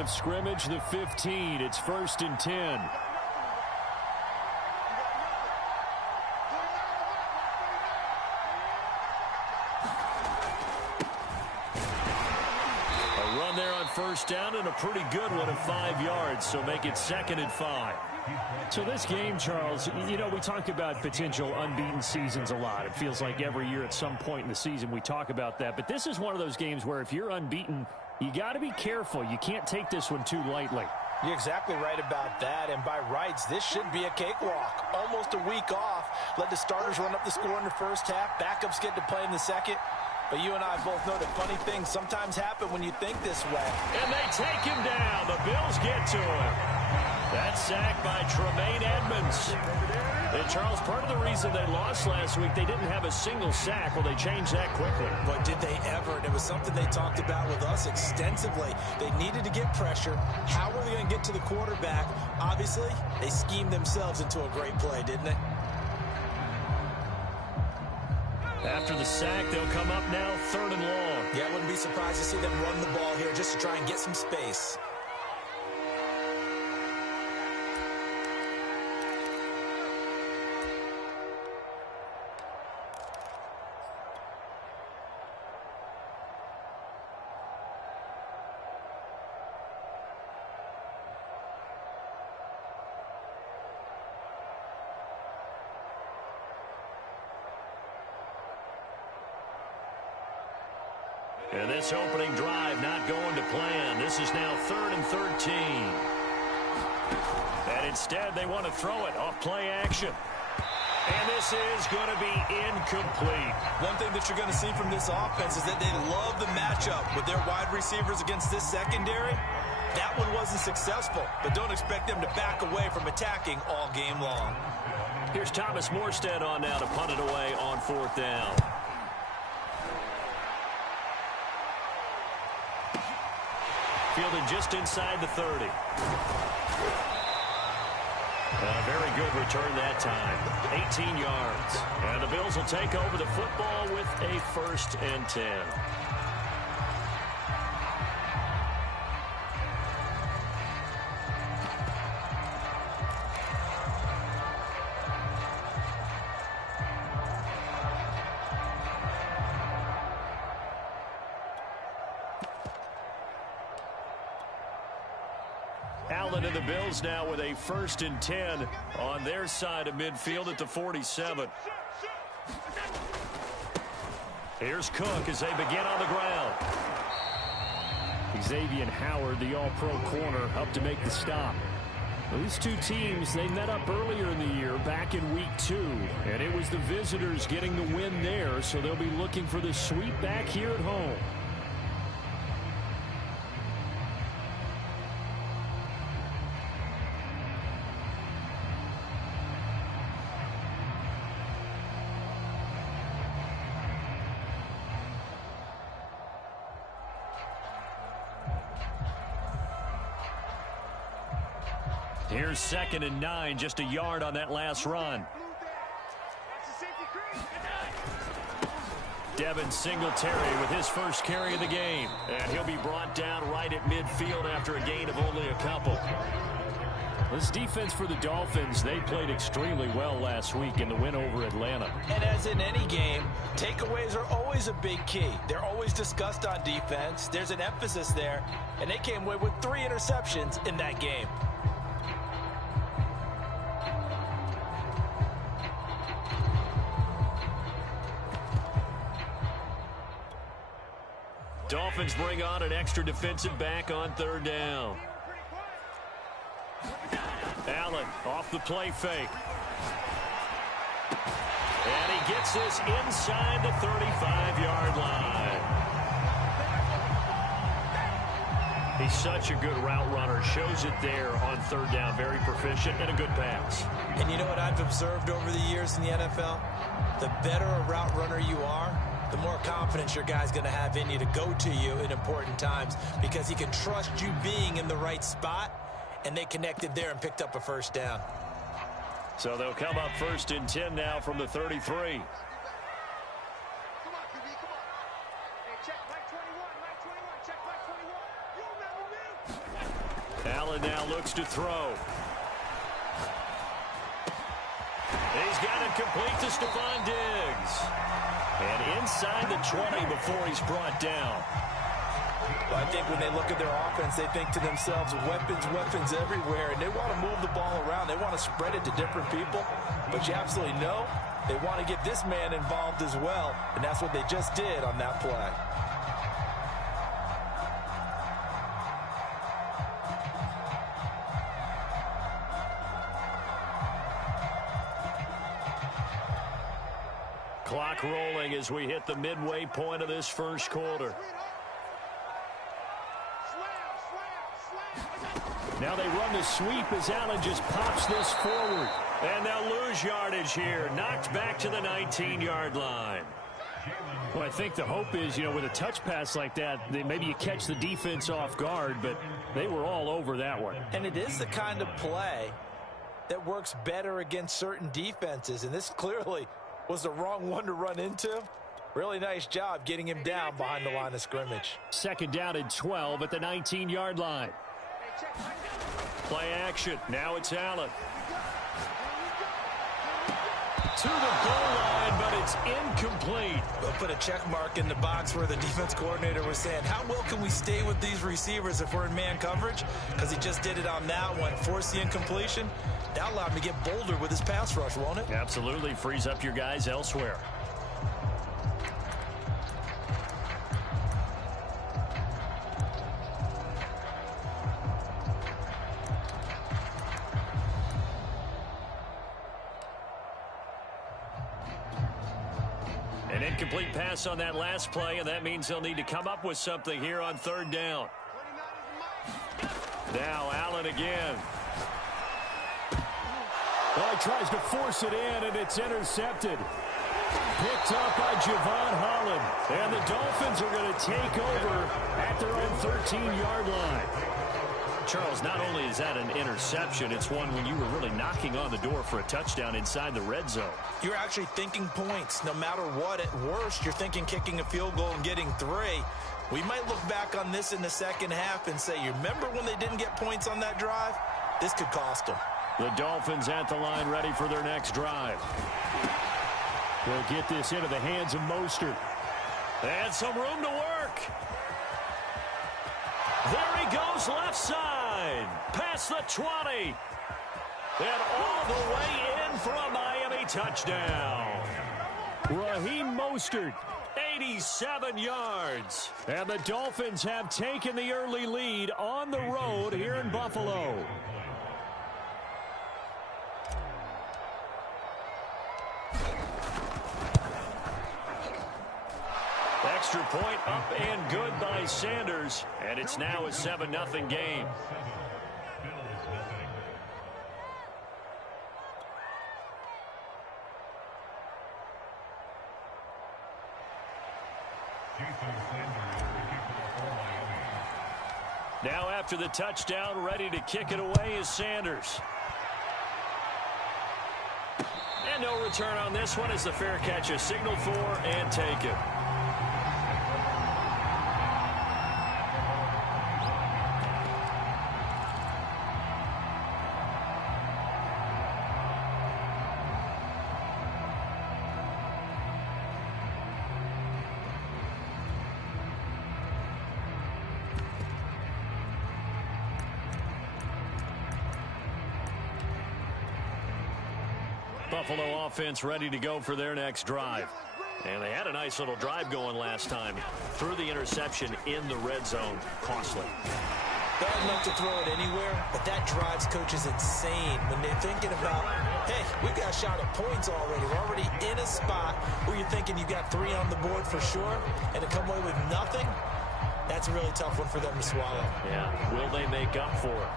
of scrimmage, the 15. It's 1st and 10. There on 1st down, and a pretty good one of 5 yards, so make it 2nd and 5. So this game, Charles, you know, we talk about potential unbeaten seasons a lot. It feels like every year at some point in the season we talk about that. But this is one of those games where if you're unbeaten, you got to be careful. You can't take this one too lightly. You're exactly right about that, and by rights, this should be a cakewalk. Almost a week off. Let the starters run up the score in the first half. Backups get to play in the second. But you and I both know that funny things sometimes happen when you think this way. And they take him down. The Bills get to him. That sack by Tremaine Edmonds. And Charles, part of the reason they lost last week, they didn't have a single sack. Well, they changed that quickly. But did they ever? And it was something they talked about with us extensively. They needed to get pressure. How were they going to get to the quarterback? Obviously, they schemed themselves into a great play, didn't they? After the sack, they'll come up now 3rd and long. Yeah, I wouldn't be surprised to see them run the ball here just to try and get some space. And this opening drive not going to plan. This is now 3rd and 13. And instead, they want to throw it off play action. And this is going to be incomplete. One thing that you're going to see from this offense is that they love the matchup with their wide receivers against this secondary. That one wasn't successful, but don't expect them to back away from attacking all game long. Here's Thomas Morstead on now to punt it away on 4th down. Fielded just inside the 30. A very good return that time. 18 yards. And the Bills will take over the football with a 1st and 10. Allen and the Bills now with a 1st and 10 on their side of midfield at the 47. Here's Cook as they begin on the ground. Xavier Howard, the all-pro corner, up to make the stop. These two teams, they met up earlier in the year back in week 2, and it was the visitors getting the win there, so they'll be looking for the sweep back here at home. Here's 2nd and 9, just a yard on that last run. Devin Singletary with his first carry of the game. And he'll be brought down right at midfield after a gain of only a couple. This defense for the Dolphins, they played extremely well last week in the win over Atlanta. And as in any game, takeaways are always a big key. They're always discussed on defense. There's an emphasis there. And they came away with 3 interceptions in that game. Dolphins bring on an extra defensive back on 3rd down. Allen off the play fake. And he gets this inside the 35-yard line. He's such a good route runner. Shows it there on 3rd down. Very proficient and a good pass. And you know what I've observed over the years in the NFL? The better a route runner you are, the more confidence your guy's going to have in you to go to you in important times because he can trust you being in the right spot, and they connected there and picked up a 1st down. So they'll come up 1st and 10 now from the 33. Allen now looks to throw. He's got it complete to Stephon Diggs. And inside the 20 before he's brought down. Well, I think when they look at their offense, they think to themselves, weapons, weapons everywhere, and they want to move the ball around. They want to spread it to different people, but you absolutely know they want to get this man involved as well, and that's what they just did on that play. Clock rolling as we hit the midway point of this first quarter. Now they run the sweep as Allen just pops this forward. And they'll lose yardage here. Knocked back to the 19-yard line. Well, I think the hope is, with a touch pass like that, maybe you catch the defense off guard, but they were all over that one. And it is the kind of play that works better against certain defenses, and this clearly was the wrong one to run into. Really nice job getting him down behind the line of scrimmage. Second down and 12 at the 19-yard line. Play action. Now it's Allen. To the goal line, but it's incomplete. We'll put a check mark in the box where the defense coordinator was saying, how well can we stay with these receivers if we're in man coverage? Because he just did it on that one. Force the incompletion. That allowed him to get bolder with his pass rush, won't it? Absolutely. Frees up your guys elsewhere. An incomplete pass on that last play, and that means they'll need to come up with something here on third down. Now Allen again. Well, he tries to force it in, and it's intercepted. Picked up by Javon Holland. And the Dolphins are going to take over at their own 13-yard line. Charles, not only is that an interception, it's one when you were really knocking on the door for a touchdown inside the red zone. You're actually thinking points. No matter what, at worst, you're thinking kicking a field goal and getting 3. We might look back on this in the second half and say, you remember when they didn't get points on that drive? This could cost them. The Dolphins at the line ready for their next drive. They'll get this into the hands of Mostert. And some room to work. There he goes left side. Past the 20. And all the way in for a Miami touchdown. Raheem Mostert. 87 yards. And the Dolphins have taken the early lead on the road here in Buffalo. Extra point up and good by Sanders. And it's now a 7-0 game. Now after the touchdown, ready to kick it away is Sanders. And no return on this one as the fair catch is signaled for and taken. Buffalo offense ready to go for their next drive. And they had a nice little drive going last time. Threw the interception in the red zone. Costly. Bad enough to throw it anywhere, but that drives coaches insane when they're thinking about, hey, we've got a shot at points already. We're already in a spot where you're thinking you've got 3 on the board for sure, and to come away with nothing, that's a really tough one for them to swallow. Yeah, will they make up for it?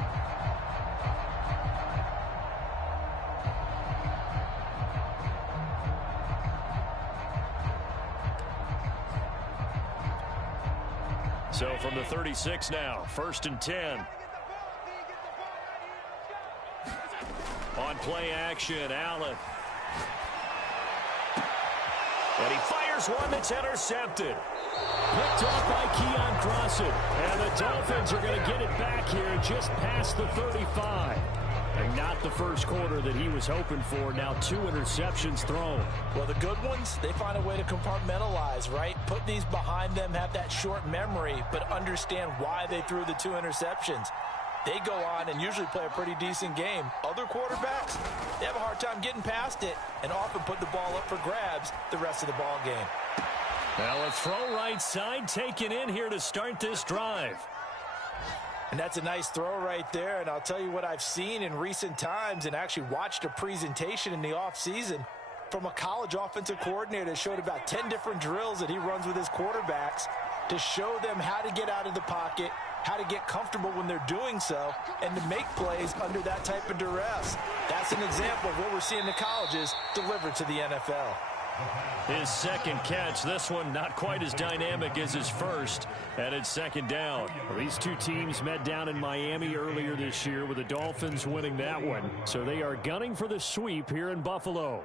So from the 36 now, 1st and 10. On play action, Allen. And he fires one that's intercepted. Picked off by Keon Crossen. And the Dolphins are going to get it back here just past the 35. And not the first quarter that he was hoping for. Now 2 interceptions thrown. Well, the good ones, they find a way to compartmentalize, right? Put these behind them, have that short memory, but understand why they threw the 2 interceptions. They go on and usually play a pretty decent game. Other quarterbacks, they have a hard time getting past it and often put the ball up for grabs the rest of the ball game. Well, a throw right side taken in here to start this drive. And that's a nice throw right there. And I'll tell you what I've seen in recent times and actually watched a presentation in the offseason from a college offensive coordinator that showed about 10 different drills that he runs with his quarterbacks to show them how to get out of the pocket, how to get comfortable when they're doing so, and to make plays under that type of duress. That's an example of what we're seeing in the colleges delivered to the NFL. His second catch, this one not quite as dynamic as his first, and it's second down. Well, these two teams met down in Miami earlier this year with the Dolphins winning that one. So they are gunning for the sweep here in Buffalo.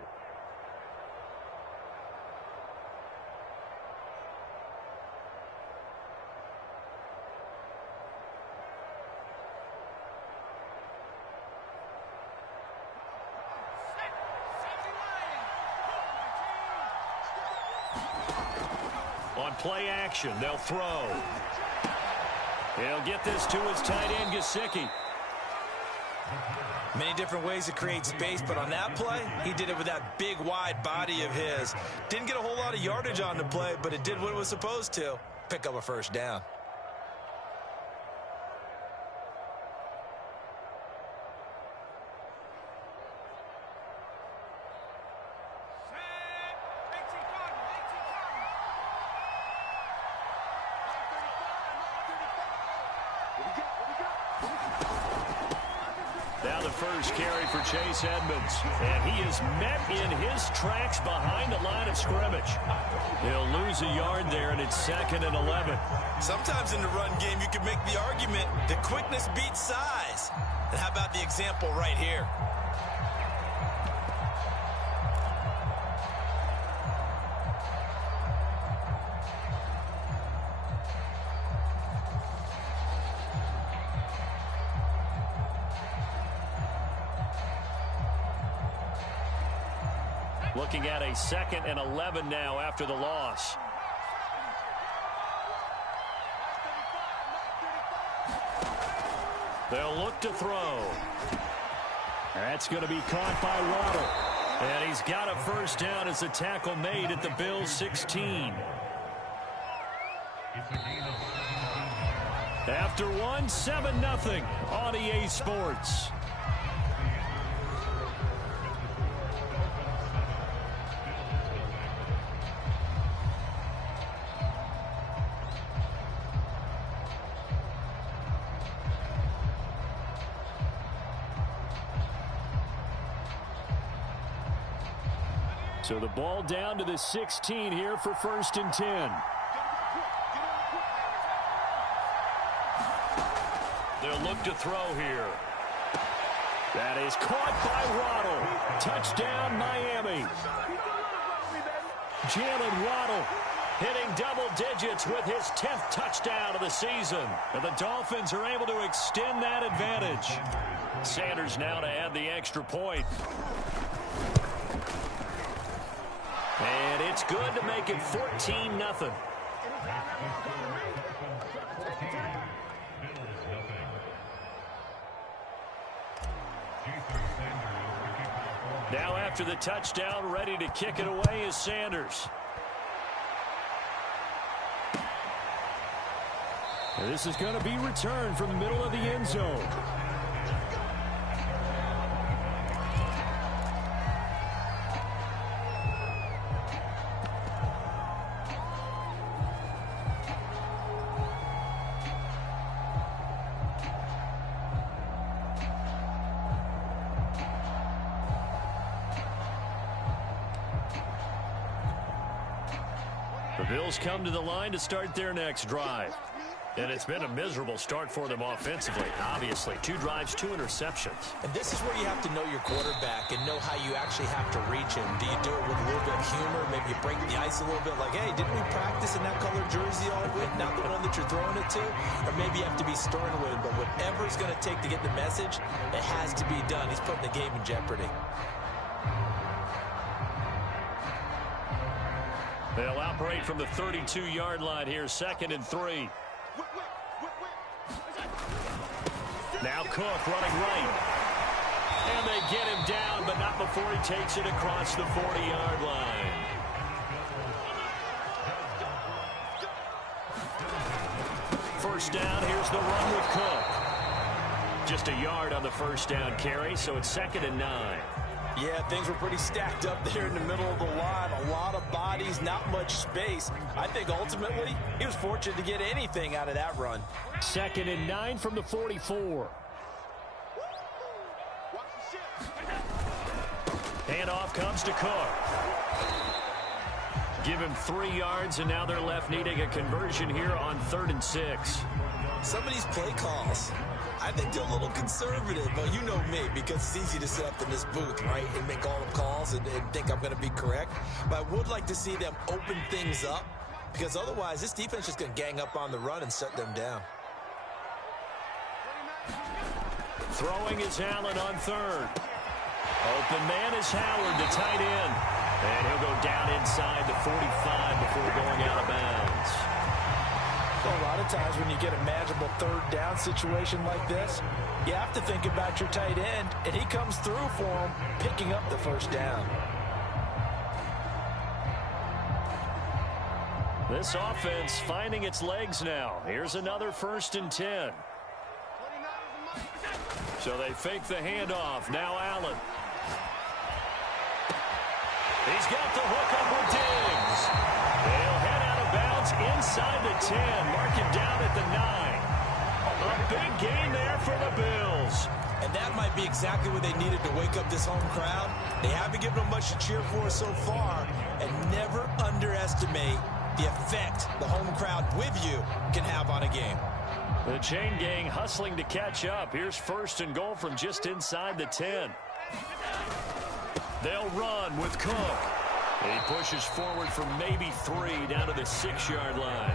On play action, they'll throw. He'll get this to his tight end, Gesicki. Many different ways to create space, but on that play, he did it with that big, wide body of his. Didn't get a whole lot of yardage on the play, but it did what it was supposed to. Pick up a first down. Now the first carry for Chase Edmonds. And he is met in his tracks behind the line of scrimmage. He'll lose a yard there, and it's 2nd and 11. Sometimes in the run game, you can make the argument that quickness beats size. And how about the example right here? Looking at a 2nd and 11 now after the loss. They'll look to throw. That's going to be caught by Waddle. And he's got a first down as the tackle made at the Bills' 16. After one, 7-0 on EA Sports. So the ball down to the 16 here for 1st and 10. They'll look to throw here. That is caught by Waddle. Touchdown, Miami. Jalen Waddle hitting double digits with his 10th touchdown of the season. And the Dolphins are able to extend that advantage. Sanders now to add the extra point. And it's good to make it 14-0. Now after the touchdown, ready to kick it away is Sanders. And this is going to be returned from the middle of the end zone. The Bills come to the line to start their next drive. And it's been a miserable start for them offensively. Obviously, 2 drives, 2 interceptions. And this is where you have to know your quarterback and know how you actually have to reach him. Do you do it with a little bit of humor? Maybe you break the ice a little bit like, hey, didn't we practice in that color jersey all week, not the one that you're throwing it to? Or maybe you have to be stern with him. But whatever it's going to take to get the message, it has to be done. He's putting the game in jeopardy. They'll operate from the 32-yard line here, 2nd and 3. Now Cook running right. And they get him down, but not before he takes it across the 40-yard line. First down, here's the run with Cook. Just a yard on the first down carry, so it's 2nd and 9. Yeah, things were pretty stacked up there in the middle of the line. A lot of bodies, not much space. I think ultimately he was fortunate to get anything out of that run. 2nd and 9 from the 44. Handoff comes to Cook. Give him 3 yards, and now they're left needing a conversion here on 3rd and 6. Some of these play calls, I think they're a little conservative, but you know me, because it's easy to sit up in this booth, right, and make all the calls and think I'm going to be correct. But I would like to see them open things up, because otherwise this defense is just going to gang up on the run and shut them down. Throwing is Allen on 3rd. Open man is Howard, the tight end. And he'll go down inside the 45 before going out of bounds. A lot of times when you get a manageable 3rd down situation like this, you have to think about your tight end, and he comes through for him, picking up the 1st down. This offense finding its legs now. Here's another 1st and 10. So they fake the handoff. Now Allen. He's got the hook up with Diggs. They'll head out of bounds inside the 10. Mark him down at the 9. A big gain there for the Bills. And that might be exactly what they needed to wake up this home crowd. They haven't given them much to cheer for so far. And never underestimate the effect the home crowd with you can have on a game. The chain gang hustling to catch up. Here's 1st and goal from just inside the 10. They'll run with Cook. He pushes forward for maybe 3 down to the 6-yard line.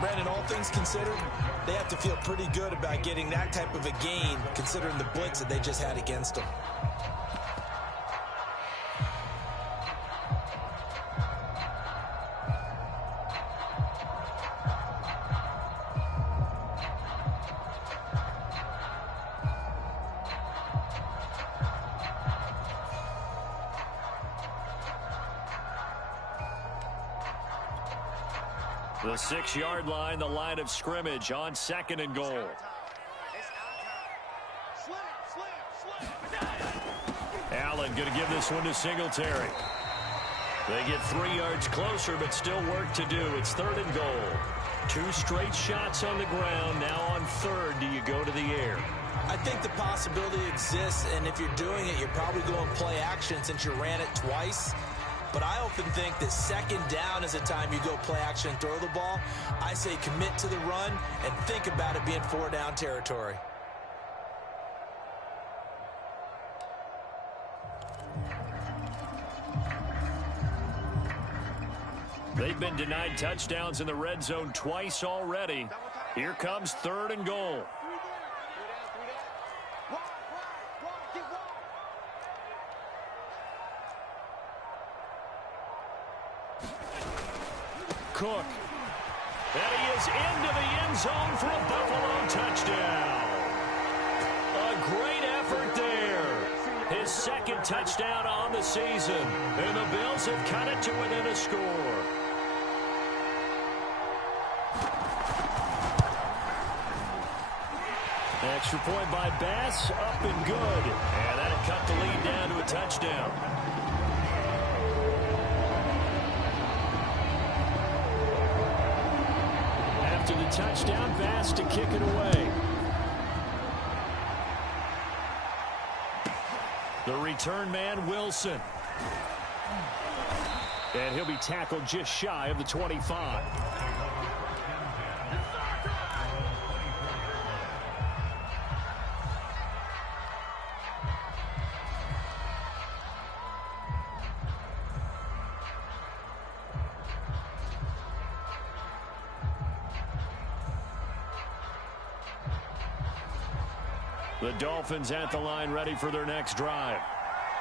Brandon, all things considered, they have to feel pretty good about getting that type of a gain considering the blitz that they just had against them. The 6-yard line, the line of scrimmage on 2nd and goal. Allen going to give this one to Singletary. They get 3 yards closer, but still work to do. It's 3rd and goal. 2 straight shots on the ground. Now on 3rd, do you go to the air? I think the possibility exists, and if you're doing it, you're probably going play action since you ran it twice. But I often think that 2nd down is a time you go play action and throw the ball. I say commit to the run and think about it being 4-down territory. They've been denied touchdowns in the red zone twice already. Here comes 3rd and goal. Cook. And he is into the end zone for a Buffalo touchdown. A great effort there. His 2nd touchdown on the season. And the Bills have cut it to within a score. Extra point by Bass, up and good. And that'll cut the lead down to a touchdown. After the touchdown, Bass to kick it away. The return man, Wilson. And he'll be tackled just shy of the 25. The Dolphins at the line ready for their next drive.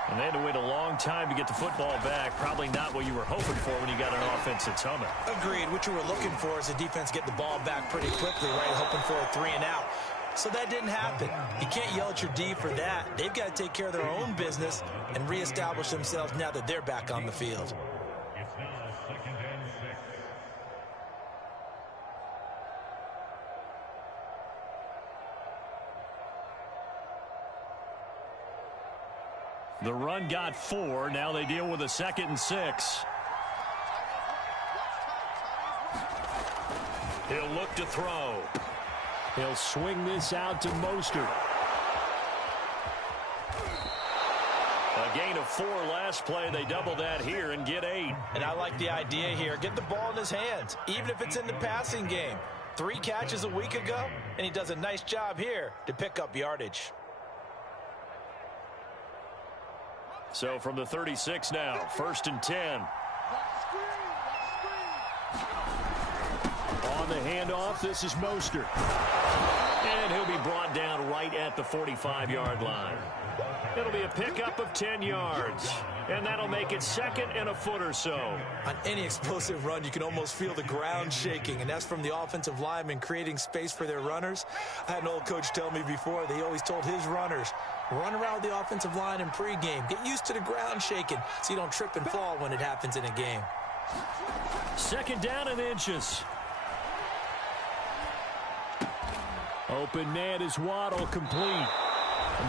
And they had to wait a long time to get the football back. Probably not what you were hoping for when you got an offense that's humming. Agreed. What you were looking for is the defense get the ball back pretty quickly, right? Hoping for a 3 and out. So that didn't happen. You can't yell at your D for that. They've got to take care of their own business and reestablish themselves now that they're back on the field. The run got 4. Now they deal with a 2nd and 6. He'll look to throw. He'll swing this out to Mostert. A gain of 4 last play. They double that here and get 8. And I like the idea here. Get the ball in his hands, even if it's in the passing game. 3 catches a week ago, and he does a nice job here to pick up yardage. So from the 36 now, 1st and 10. On the handoff, this is Mostert. And he'll be brought down right at the 45-yard line. It'll be a pickup of 10 yards. And that'll make it 2nd and a foot or so. On any explosive run, you can almost feel the ground shaking, and that's from the offensive linemen creating space for their runners. I had an old coach tell me before, they always told his runners, run around the offensive line in pregame. Get used to the ground shaking so you don't trip and fall when it happens in a game. 2nd down and inches. Open man is Waddle, complete.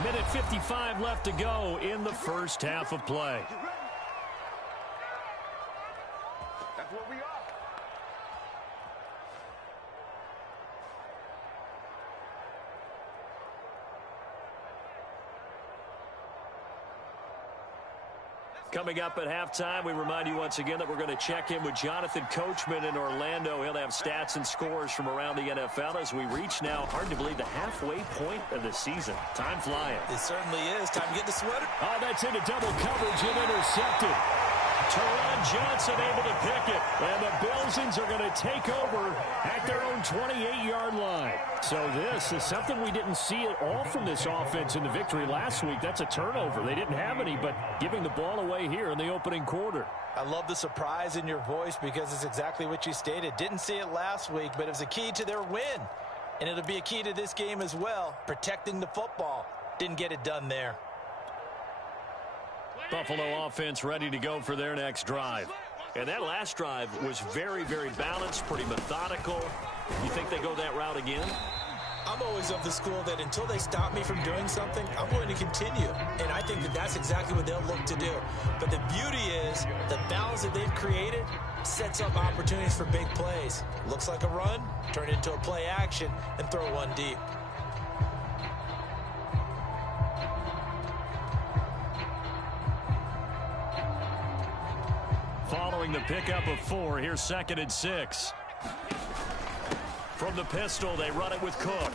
1:55 left to go in the first half of play. That's what we are. Coming up at halftime, we remind you once again that we're going to check in with Jonathan Coachman in Orlando. He'll have stats and scores from around the NFL as we reach now, hard to believe, the halfway point of the season. Time flying. It certainly is. Time to get the sweater. Oh, that's into double coverage and intercepted. Teron Johnson able to pick it. And the Bilsons are going to take over at their own 28-yard line. So this is something we didn't see at all from this offense in the victory last week. That's a turnover. They didn't have any, but giving the ball away here in the opening quarter. I love the surprise in your voice because it's exactly what you stated. Didn't see it last week, but it was a key to their win. And it'll be a key to this game as well, protecting the football. Didn't get it done there. Buffalo offense ready to go for their next drive. And that last drive was very, very balanced, pretty methodical. You think they go that route again? I'm always of the school that until they stop me from doing something, I'm going to continue. And I think that that's exactly what they'll look to do. But the beauty is the balance that they've created sets up opportunities for big plays. Looks like a run, turn it into a play action, and throw one deep. Following the pickup of 4, here's 2nd and 6. From the pistol, they run it with Cook.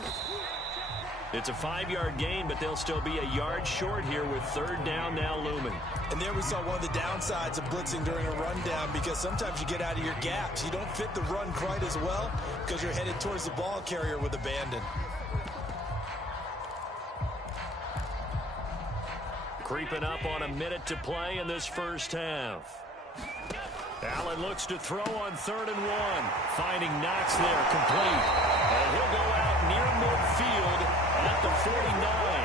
It's a 5-yard gain, but they'll still be a yard short here with 3rd down now looming. And there we saw one of the downsides of blitzing during a rundown, because sometimes you get out of your gaps. You don't fit the run quite as well because you're headed towards the ball carrier with abandon. Creeping up on a minute to play in this first half. Allen looks to throw on 3rd and 1. Finding Knox there, complete. And he'll go out near midfield at the 49.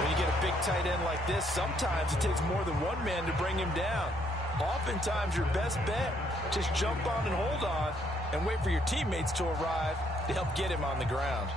When you get a big tight end like this, sometimes it takes more than one man to bring him down. Oftentimes, your best bet, just jump on and hold on and wait for your teammates to arrive to help get him on the ground.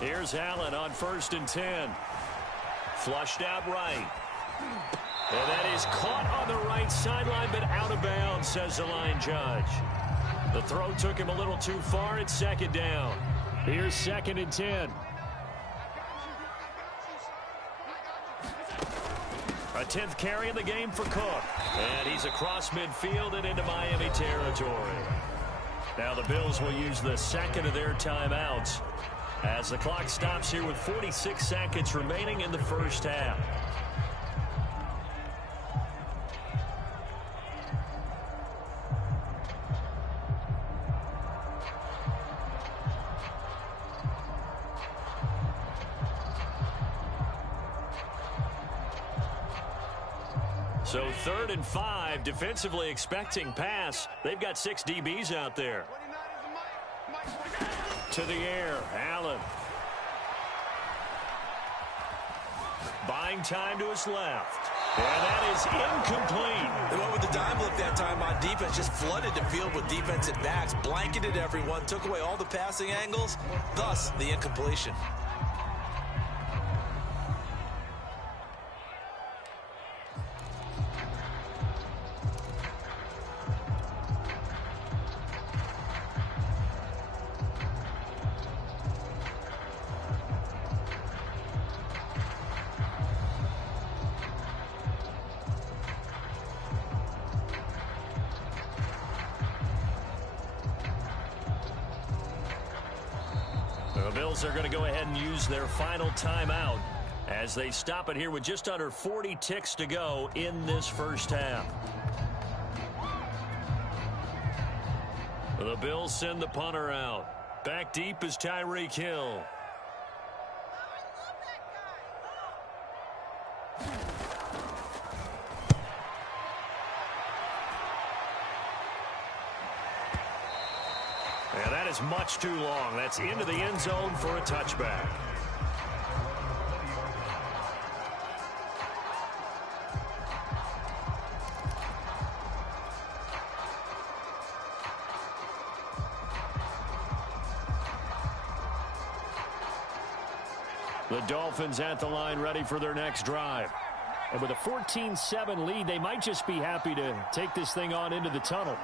Here's Allen on 1st and 10. Flushed out right. And that is caught on the right sideline, but out of bounds, says the line judge. The throw took him a little too far. It's 2nd down. Here's 2nd and 10. A 10th carry in the game for Cook. And he's across midfield and into Miami territory. Now the Bills will use the second of their timeouts as the clock stops here with 46 seconds remaining in the first half. So 3rd and 5, defensively expecting pass. They've got 6 DBs out there. To the air, Allen. Buying time to his left. And that is incomplete. They went with the dime look that time on defense. Just flooded the field with defensive backs. Blanketed everyone. Took away all the passing angles. Thus, the incompletion. The Bills are going to go ahead and use their final timeout as they stop it here with just under 40 ticks to go in this first half. The Bills send the punter out. Back deep is Tyreek Hill. And that is much too long. That's into the end zone for a touchback. The Dolphins at the line, ready for their next drive. And with a 14-7 lead, they might just be happy to take this thing on into the tunnel.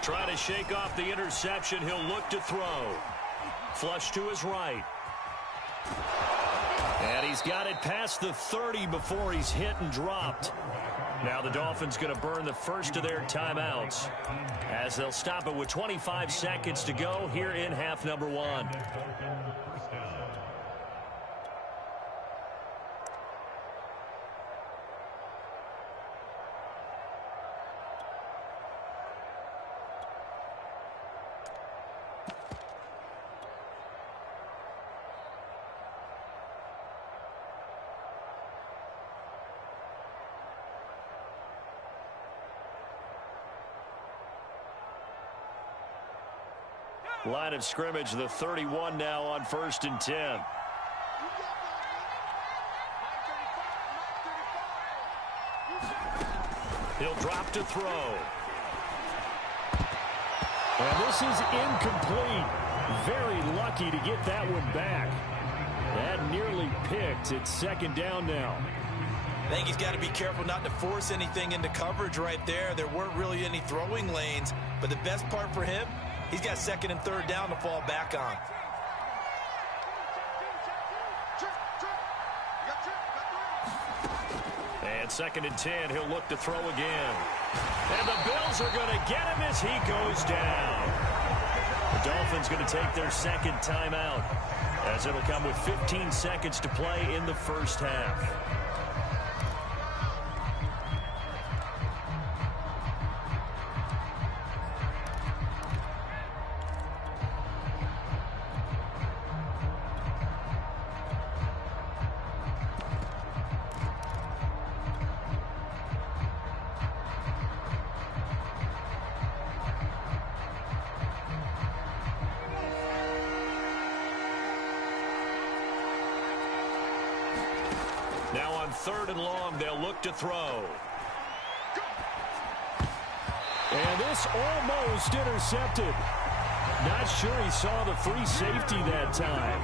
Try to shake off the interception. He'll look to throw. Flush to his right. And he's got it past the 30 before he's hit and dropped. Now the Dolphins going to burn the first of their timeouts as they'll stop it with 25 seconds to go here in half number 1. Line of scrimmage, the 31 now on 1st and 10. He'll drop to throw. And this is incomplete. Very lucky to get that one back. That nearly picked. It's 2nd down now. I think he's got to be careful not to force anything into coverage right there. There weren't really any throwing lanes, but the best part for him, he's got 2nd and 3rd down to fall back on. And 2nd and 10, he'll look to throw again. And the Bills are going to get him as he goes down. The Dolphins going to take their 2nd timeout as it'll come with 15 seconds to play in the first half. Now on 3rd and long, they'll look to throw. And this almost intercepted. Not sure he saw the free safety that time.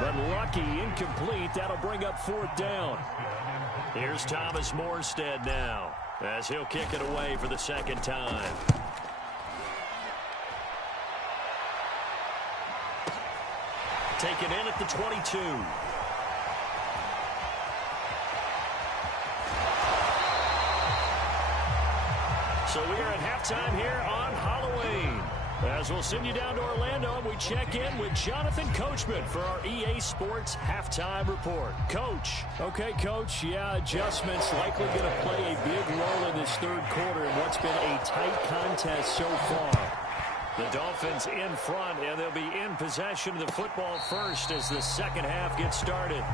But lucky, incomplete. That'll bring up 4th down. Here's Thomas Morstead now as he'll kick it away for the 2nd time. Taken in at the 22. So we are at halftime here on Halloween. As we'll send you down to Orlando, we check in with Jonathan Coachman for our EA Sports Halftime Report. Coach. Okay, Coach, yeah, adjustments likely going to play a big role in this third quarter in what's been a tight contest so far. The Dolphins in front, and they'll be in possession of the football first as the second half gets started.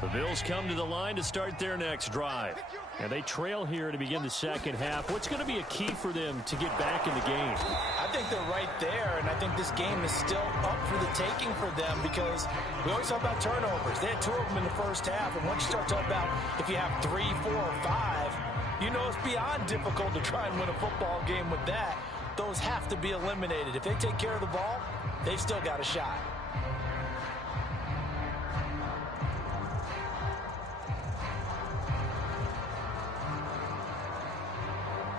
The Bills come to the line to start their next drive. And they trail here to begin the second half. What's going to be a key for them to get back in the game? I think they're right there, and I think this game is still up for the taking for them because we always talk about turnovers. They had 2 of them in the first half, and once you start talking about if you have 3, 4, or 5, you know it's beyond difficult to try and win a football game with that. Those have to be eliminated. If they take care of the ball, they've still got a shot.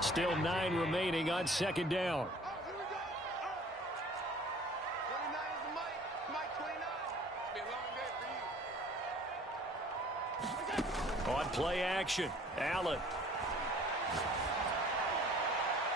Still 9 remaining on second down. On play action, Allen.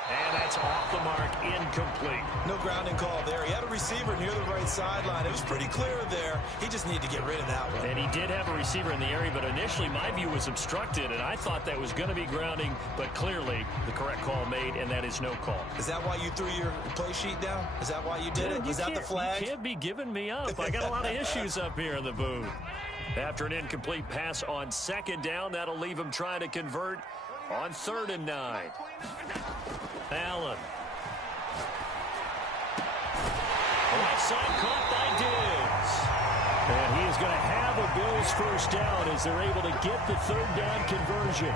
And that's off the mark, incomplete. No grounding call there. He had a receiver near the right sideline. It was pretty clear there. He just needed to get rid of that one. And he did have a receiver in the area, but initially my view was obstructed, and I thought that was going to be grounding, but clearly the correct call made, and that is no call. Is that why you threw your play sheet down? Is that why you did it? Was that the flag? You can't be giving me up. I got a lot of issues up here in the booth. After an incomplete pass on second down, that'll leave him trying to convert on 3rd and 9. Allen. Left side caught by Diggs. And he is going to have a Bills first down as they're able to get the 3rd down conversion.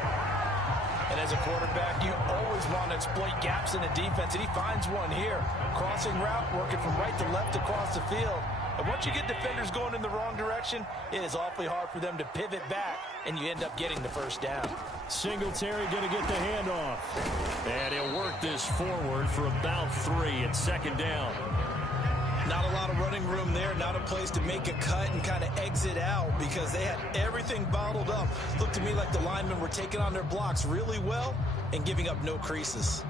And as a quarterback, you always want to exploit gaps in the defense, and he finds one here. Crossing route, working from right to left across the field. And once you get defenders going in the wrong direction, it is awfully hard for them to pivot back, and you end up getting the first down. Singletary going to get the handoff. And he'll work this forward for about 3 at second down. Not a lot of running room there, not a place to make a cut and kind of exit out because they had everything bottled up. Looked to me like the linemen were taking on their blocks really well and giving up no creases.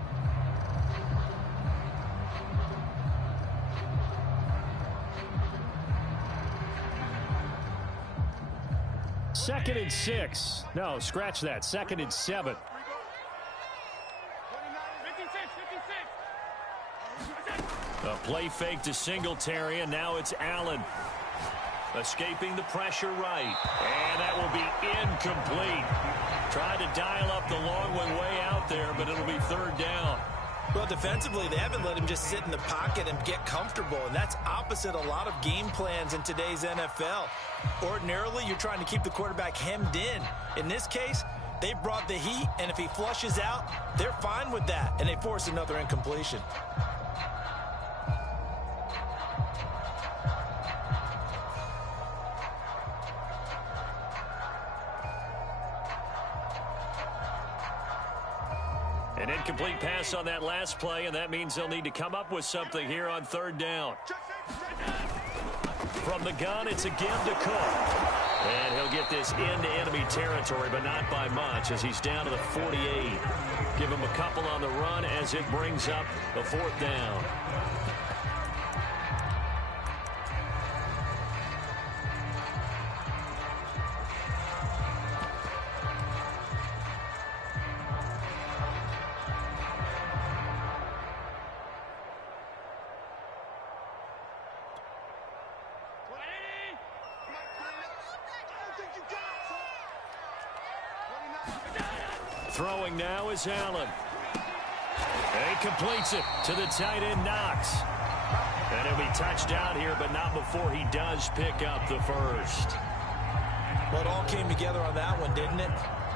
Second and 6. No, scratch that. 2nd and 7. A play fake to Singletary, and now it's Allen. Escaping the pressure right. And that will be incomplete. Tried to dial up the long one way out there, but it'll be 3rd down. Well, defensively, they haven't let him just sit in the pocket and get comfortable, and that's opposite a lot of game plans in today's NFL. Ordinarily, you're trying to keep the quarterback hemmed in. In this case, they brought the heat, and if he flushes out, they're fine with that, and they force another incompletion. An incomplete pass on that last play, and that means they'll need to come up with something here on 3rd down. From the gun, it's again to Cook. And he'll get this into enemy territory, but not by much as he's down to the 48. Give him a couple on the run as it brings up the 4th down. Throwing now is Allen. And he completes it to the tight end, Knox. And he'll be touched down here, but not before he does pick up the first. Well, it all came together on that one, didn't it?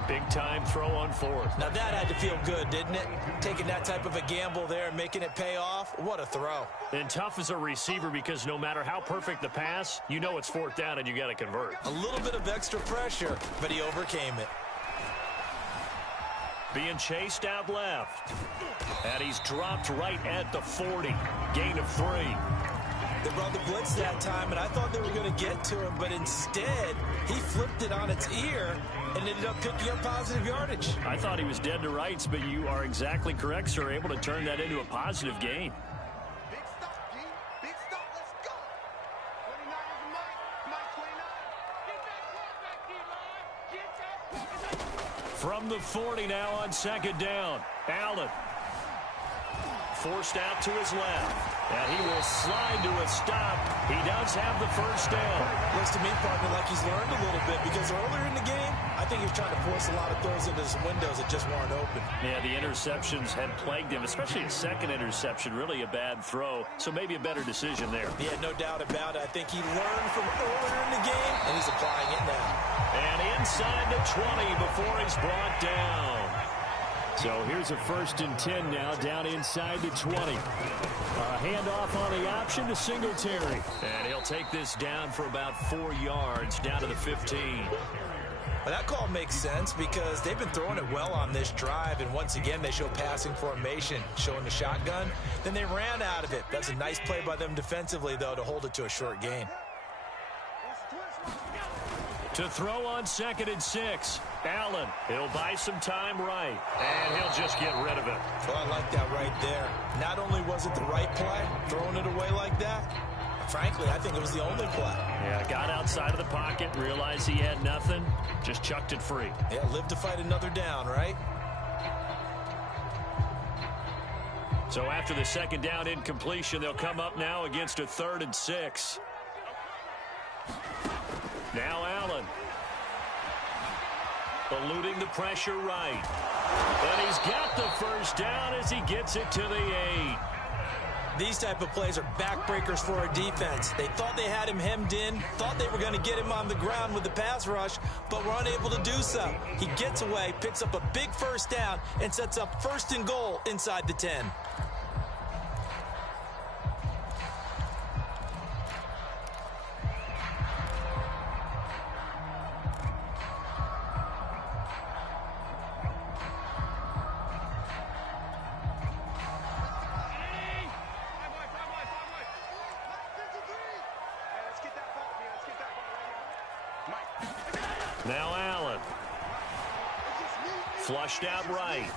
Big-time throw on 4th. Now, that had to feel good, didn't it? Taking that type of a gamble there and making it pay off. What a throw. And tough as a receiver because no matter how perfect the pass, you know it's 4th down and you got to convert. A little bit of extra pressure, but he overcame it. Being chased out left. And he's dropped right at the 40. Gain of 3. They brought the blitz that time, and I thought they were going to get to him, but instead, he flipped it on its ear and ended up picking up positive yardage. I thought he was dead to rights, but you are exactly correct, sir. Able to turn that into a positive gain. Big stop, G. Big stop. Let's go. 29 is Mike. Get that quarterback, D-line. Get that. From the 40 now on second down. Allen. Forced out to his left. And he will slide to a stop. He does have the first down. Looks to me, partner, like he's learned a little bit, because earlier in the game, I think he was trying to force a lot of throws into some windows that just weren't open. Yeah, the interceptions had plagued him, especially a second interception, really a bad throw. So maybe a better decision there. Yeah, no doubt about it. I think he learned from earlier in the game, and he's applying it now. And inside the 20 before he's brought down. So here's a 1st and 10 now, down inside the 20. Handoff on the option to Singletary. And he'll take this down for about 4 yards, down to the 15. Well, that call makes sense because they've been throwing it well on this drive, and once again, they show passing formation, showing the shotgun. Then they ran out of it. That's a nice play by them defensively, though, to hold it to a short gain. To throw on 2nd and 6. Allen, he'll buy some time right, and he'll just get rid of it. Well, I like that right there. Not only was it the right play, throwing it away like that, frankly, I think it was the only play. Yeah, got outside of the pocket, realized he had nothing, just chucked it free. Yeah, live to fight another down, right? So after the 2nd down incompletion, they'll come up now against a 3rd and 6. Now Allen. Eluding the pressure right. And he's got the first down as he gets it to the 8. These type of plays are backbreakers for a defense. They thought they had him hemmed in, thought they were going to get him on the ground with the pass rush, but were unable to do so. He gets away, picks up a big first down, and sets up 1st and goal inside the 10. Now Allen. Flushed out right.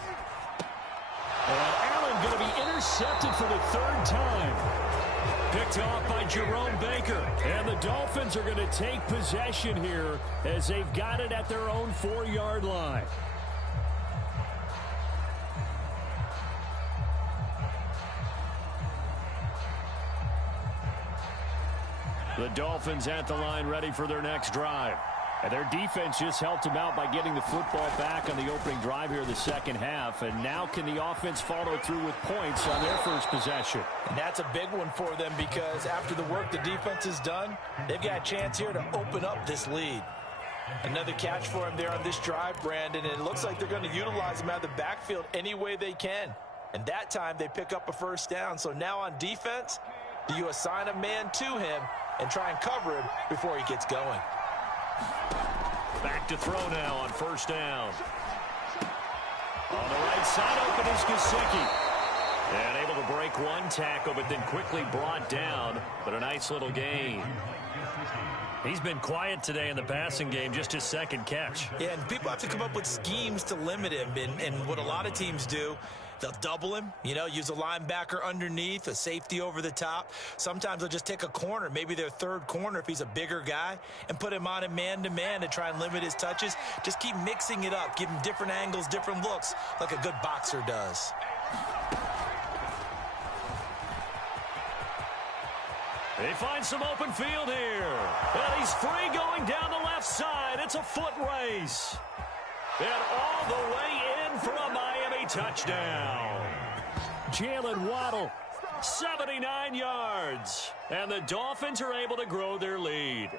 And Allen going to be intercepted for the 3rd time. Picked off by Jerome Baker. And the Dolphins are going to take possession here as they've got it at their own 4-yard line. The Dolphins at the line, ready for their next drive. And their defense just helped them out by getting the football back on the opening drive here in the 2nd half. And now can the offense follow through with points on their first possession? And that's a big one for them because after the work the defense has done, they've got a chance here to open up this lead. Another catch for him there on this drive, Brandon, and it looks like they're going to utilize him out of the backfield any way they can. And that time they pick up a first down. So now on defense, do you assign a man to him and try and cover him before he gets going? Back to throw now on 1st down. On the right side, open is Gesicki. And able to break one tackle, but then quickly brought down. But a nice little gain. He's been quiet today in the passing game, just his 2nd catch. Yeah, and people have to come up with schemes to limit him. And what a lot of teams do, they'll double him, use a linebacker underneath, a safety over the top. Sometimes they'll just take a corner, maybe their 3rd corner if he's a bigger guy, and put him on a man-to-man to try and limit his touches. Just keep mixing it up, give him different angles, different looks, like a good boxer does. They find some open field here. And he's free going down the left side. It's a foot race. And all the way in for a Miami touchdown. Jalen Waddle. 79 yards. And the Dolphins are able to grow their lead.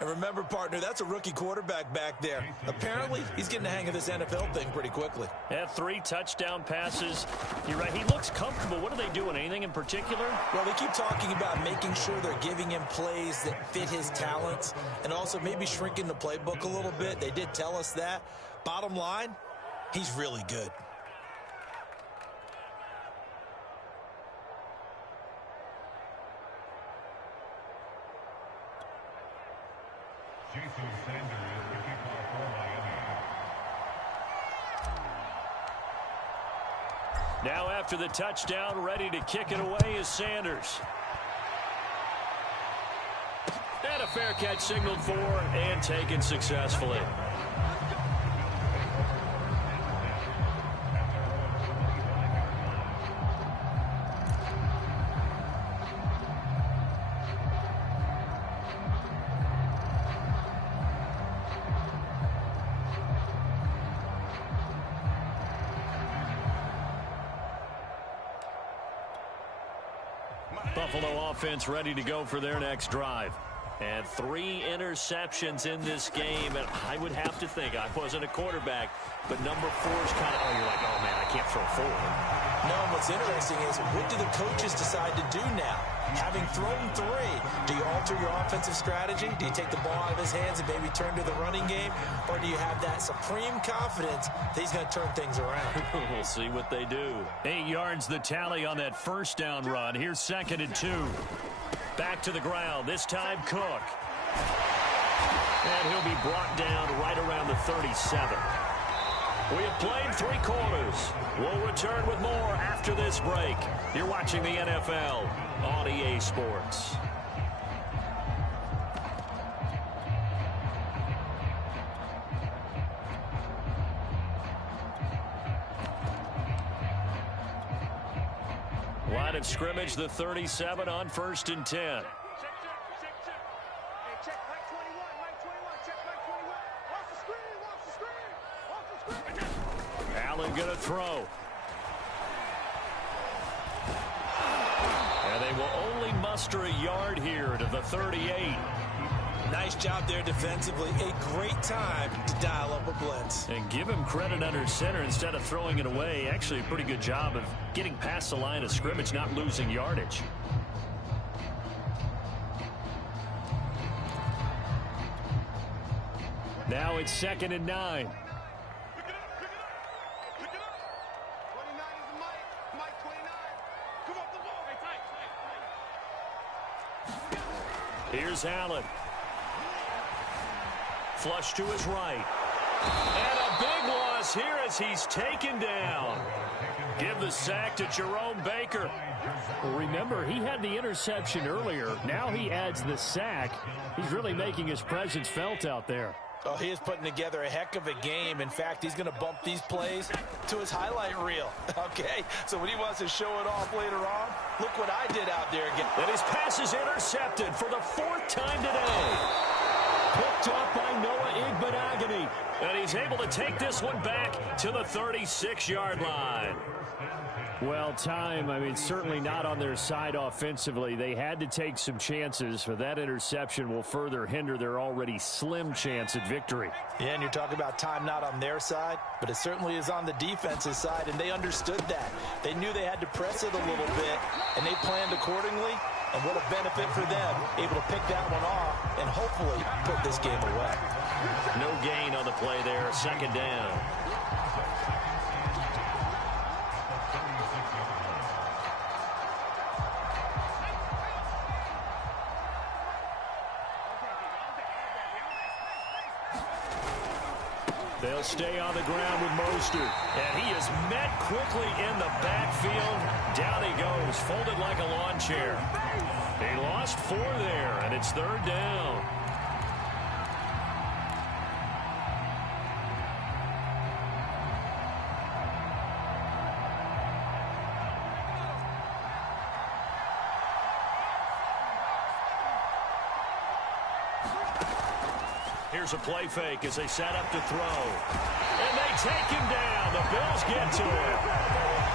And remember, partner, that's a rookie quarterback back there. Apparently, he's getting the hang of this NFL thing pretty quickly. Had 3 touchdown passes. You're right, he looks comfortable. What are they doing? Anything in particular? Well, they keep talking about making sure they're giving him plays that fit his talents and also maybe shrinking the playbook a little bit. They did tell us that. Bottom line, He's really good. Now after the touchdown, ready to kick it away is Sanders. And a fair catch signaled for and taken successfully. Buffalo offense ready to go for their next drive. And 3 interceptions in this game. And I would have to think, I wasn't a quarterback, but number 4 is kind of, oh, you're like, oh, man, I can't throw 4. No, what's interesting is, what do the coaches decide to do now? Having thrown 3, do you alter your offensive strategy? Do you take the ball out of his hands and maybe turn to the running game? Or do you have that supreme confidence that he's going to turn things around? We'll see what they do. 8 yards the tally on that first down run. Here's 2nd and 2. Back to the ground, this time Cook. And he'll be brought down right around the 37. We have played 3 quarters. We'll return with more after this break. You're watching the NFL on EA Sports. Line of scrimmage, the 37 on 1st and 10. Allen gonna throw. And they will only muster a yard here to the 38. Nice job there defensively. A great time to dial up a blitz. And give him credit under center instead of throwing it away. Actually, a pretty good job of getting past the line of scrimmage, not losing yardage. Now it's 2nd and 9. Here's Allen. Flush to his right. And a big loss here as he's taken down. Give the sack to Jerome Baker. Well, remember, he had the interception earlier. Now he adds the sack. He's really making his presence felt out there. Oh, he is putting together a heck of a game. In fact, he's going to bump these plays to his highlight reel. Okay, so when he wants to show it off later on, look what I did out there again. And his pass is intercepted for the 4th time today. Picked up by Noah Igbenogany. And he's able to take this one back to the 36-yard line. Well, certainly not on their side offensively. They had to take some chances, for that interception will further hinder their already slim chance at victory. Yeah, and you're talking about time not on their side, but it certainly is on the defense's side, and they understood that. They knew they had to press it a little bit, and they planned accordingly, and what a benefit for them, able to pick that one off and hopefully put this game away. No gain on the play there, 2nd down. They'll stay on the ground with Mostert. And he is met quickly in the backfield. Down he goes, folded like a lawn chair. They lost 4 there, and it's 3rd down. Here's a play fake as they set up to throw. And they take him down. The Bills get to him.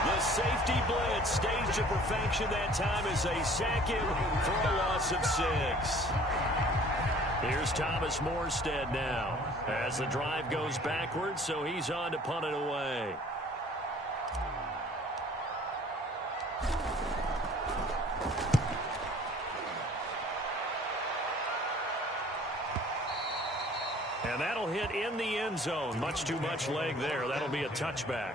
The safety blitz staged to perfection that time as they sack him for a loss of 6. Here's Thomas Morstead now as the drive goes backwards, so he's on to punt it away. And that'll hit in the end zone. Much too much leg there. That'll be a touchback.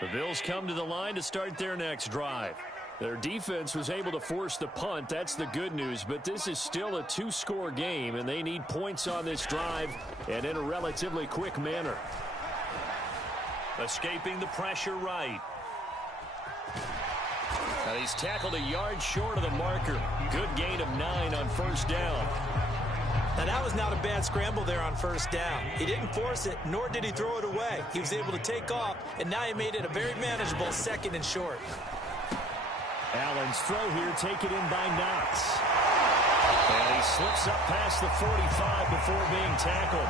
The Bills come to the line to start their next drive. Their defense was able to force the punt. That's the good news, but this is still a two-score game, and they need points on this drive and in a relatively quick manner. Escaping the pressure right. Now he's tackled a yard short of the marker. Good gain of 9 on first down. Now, that was not a bad scramble there on first down. He didn't force it, nor did he throw it away. He was able to take off, and now he made it a very manageable 2nd and short. Allen's throw here taken in by Knox. And he slips up past the 45 before being tackled.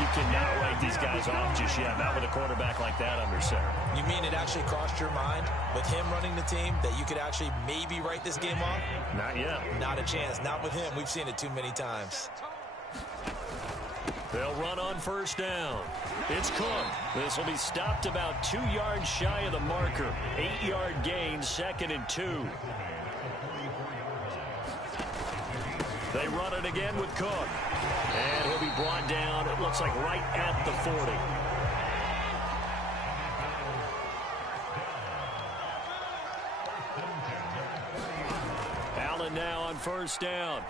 You cannot write these guys off just yet, not with a quarterback like that under center. You mean it actually crossed your mind with him running the team that you could actually maybe write this game off? Not yet. Not a chance. Not with him. We've seen it too many times. They'll run on first down. It's Cook. This will be stopped about 2 yards shy of the marker. 8-yard gain, 2nd and 2. They run it again with Cook. And he'll be brought down, it looks like right at the 40. Allen now on first down.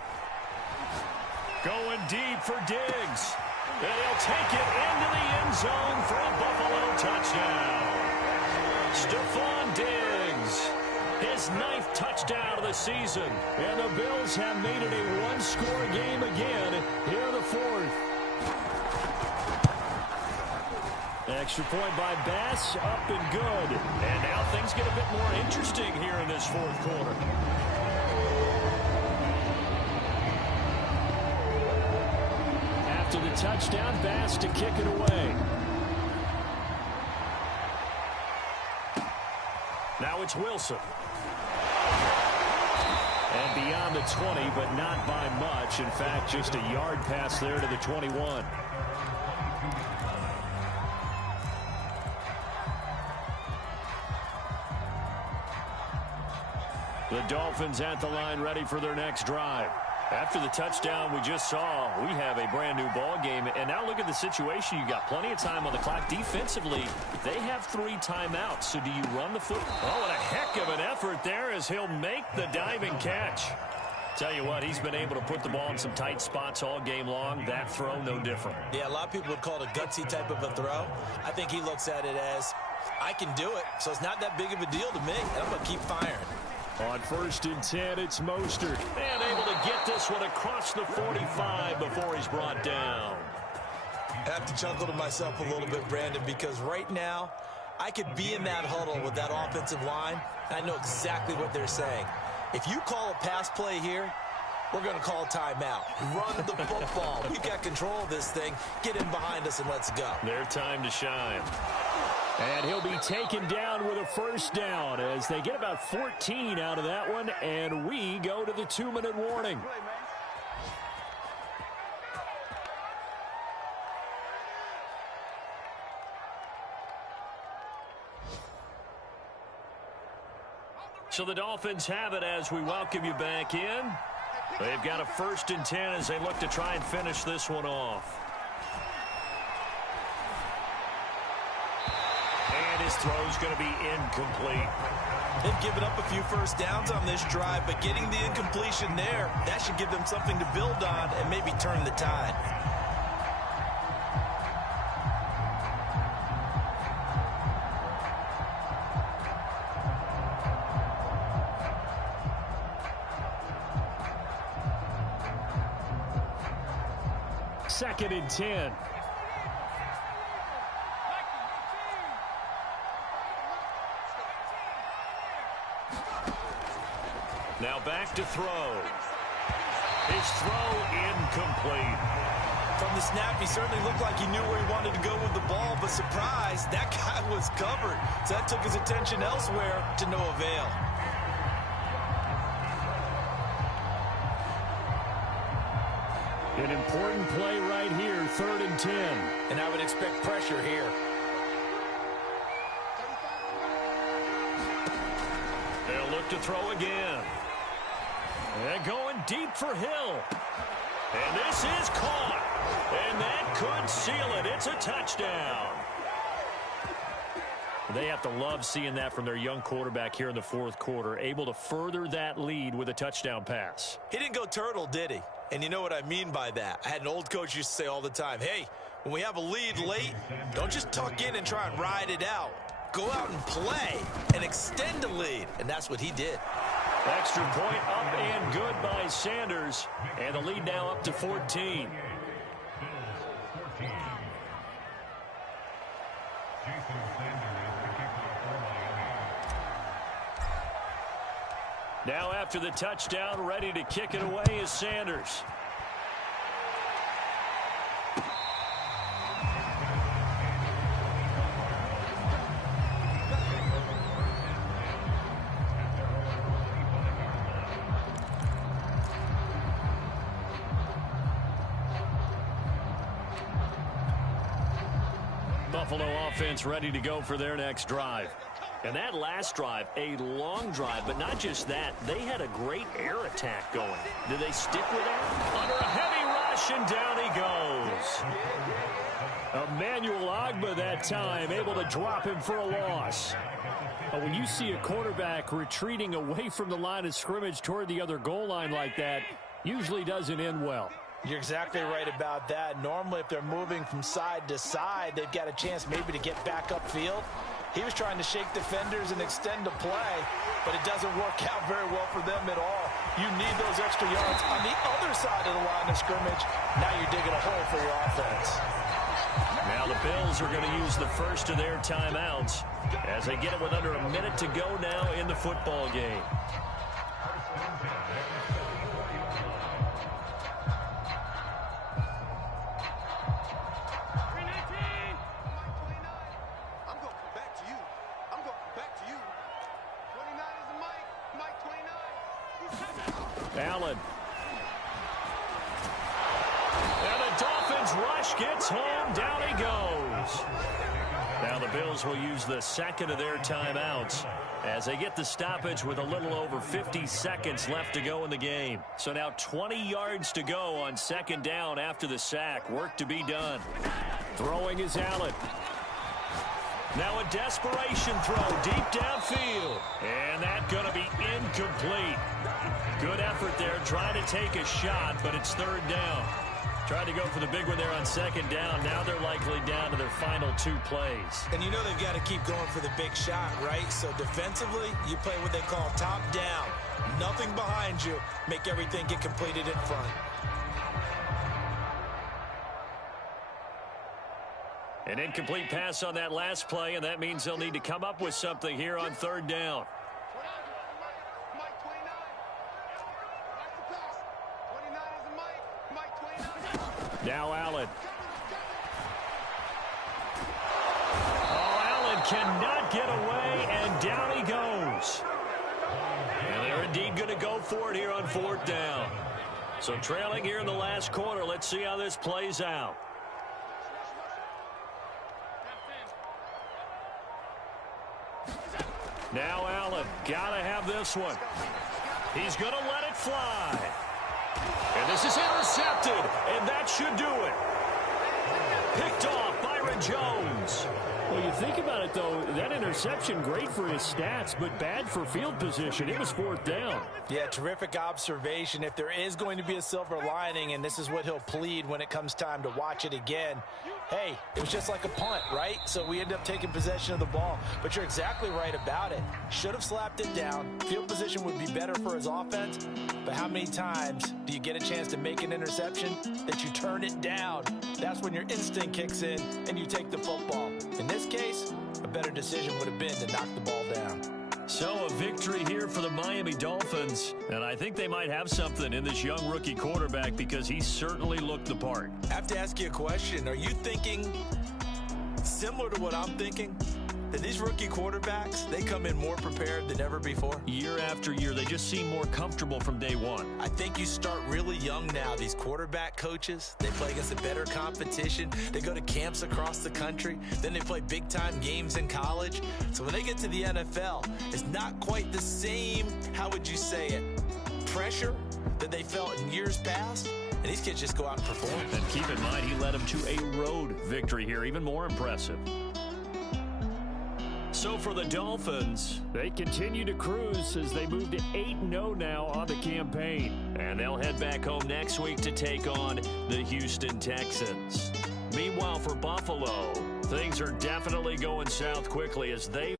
Going deep for Diggs. And he'll take it into the end zone for a Buffalo touchdown. Stephon Diggs. His 9th touchdown of the season. And the Bills have made it a one-score game again here in the 4th. Extra point by Bass, up and good. And now things get a bit more interesting here in this 4th quarter. After the touchdown, Bass to kick it away. Now it's Wilson. And beyond the 20, but not by much. In fact, just a yard pass there to the 21. The Dolphins at the line ready for their next drive. After the touchdown we just saw, we have a brand new ball game. And now look at the situation. You got plenty of time on the clock. Defensively, they have 3 timeouts. So do you run the foot? Oh, and a heck of an effort there as he'll make the diving catch. Tell you what, he's been able to put the ball in some tight spots all game long. That throw, no different. Yeah, a lot of people would call it a gutsy type of a throw. I think he looks at it as, I can do it, so it's not that big of a deal to me, and I'm going to keep firing. On 1st and 10, it's Mostert. And able to get this one across the 45 before he's brought down. I have to chuckle to myself a little bit, Brandon, because right now, I could be in that huddle with that offensive line, and I know exactly what they're saying. If you call a pass play here, we're going to call timeout. Run the football. We've got control of this thing. Get in behind us and let's go. Their time to shine. And he'll be taken down with a first down as they get about 14 out of that one, and we go to the 2-minute warning. So the Dolphins have it as we welcome you back in. They've got a 1st and 10 as they look to try and finish this one off. And his throw's going to be incomplete. They've given up a few first downs on this drive, but getting the incompletion there, that should give them something to build on and maybe turn the tide. Second and 10. Now back to throw. His throw incomplete. From the snap, he certainly looked like he knew where he wanted to go with the ball, but surprise, that guy was covered. So that took his attention elsewhere to no avail. An important play right here, 3rd and 10. And I would expect pressure here. They'll look to throw again. And going deep for Hill. And this is caught. And that could seal it. It's a touchdown. They have to love seeing that from their young quarterback here in the 4th quarter, able to further that lead with a touchdown pass. He didn't go turtle, did he? And you know what I mean by that. I had an old coach used to say all the time, hey, when we have a lead late, don't just tuck in and try and ride it out. Go out and play and extend the lead. And that's what he did. Extra point up and good by Sanders. And the lead now up to 14. Now after the touchdown, ready to kick it away is Sanders. Buffalo offense ready to go for their next drive. And that last drive, a long drive, but not just that. They had a great air attack going. Do they stick with that? Under a heavy rush, and down he goes. Emmanuel Ogbah that time, able to drop him for a loss. But when you see a quarterback retreating away from the line of scrimmage toward the other goal line like that, usually doesn't end well. You're exactly right about that. Normally, if they're moving from side to side, they've got a chance maybe to get back upfield. He was trying to shake defenders and extend the play, but it doesn't work out very well for them at all. You need those extra yards on the other side of the line of scrimmage. Now you're digging a hole for your offense. Now the Bills are going to use the first of their timeouts as they get it with under a minute to go now in the football game. Allen. And the Dolphins rush gets home. Down he goes. Now the Bills will use the second of their timeouts as they get the stoppage with a little over 50 seconds left to go in the game. So now 20 yards to go on 2nd down after the sack. Work to be done. Throwing is Allen. Now a desperation throw deep downfield. And that's going to be incomplete. Good effort there, trying to take a shot, but it's 3rd down. Tried to go for the big one there on 2nd down. Now they're likely down to their final 2 plays. And you know they've got to keep going for the big shot, right? So defensively, you play what they call top down. Nothing behind you. Make everything get completed in front. An incomplete pass on that last play, and that means they'll need to come up with something here on 3rd down. Now Allen. Oh, Allen cannot get away, and down he goes. And they're indeed going to go for it here on 4th down. So trailing here in the last quarter. Let's see how this plays out. Now Allen, gotta have this one. He's gonna let it fly. And this is intercepted, and that should do it. Picked off Byron Jones. Well, you think about it, though, that interception, great for his stats, but bad for field position. It was 4th down. Yeah, terrific observation. If there is going to be a silver lining, and this is what he'll plead when it comes time to watch it again, hey, it was just like a punt, right? So we end up taking possession of the ball. But you're exactly right about it. Should have slapped it down. Field position would be better for his offense. But how many times do you get a chance to make an interception that you turn it down? That's when your instinct kicks in and you take the football. In this case, a better decision would have been to knock the ball down. So a victory here for the Miami Dolphins. And I think they might have something in this young rookie quarterback because he certainly looked the part. I have to ask you a question. Are you thinking similar to what I'm thinking? that these rookie quarterbacks, they come in more prepared than ever before? Year after year, they just seem more comfortable from day one. I think you start really young now. These quarterback coaches, they play against a better competition. They go to camps across the country. Then they play big-time games in college. So when they get to the NFL, it's not quite the same, how would you say it, pressure that they felt in years past. And these kids just go out and perform. And keep in mind, he led them to a road victory here, even more impressive. So for the Dolphins, they continue to cruise as they move to 8-0 now on the campaign. And they'll head back home next week to take on the Houston Texans. Meanwhile, for Buffalo, things are definitely going south quickly as they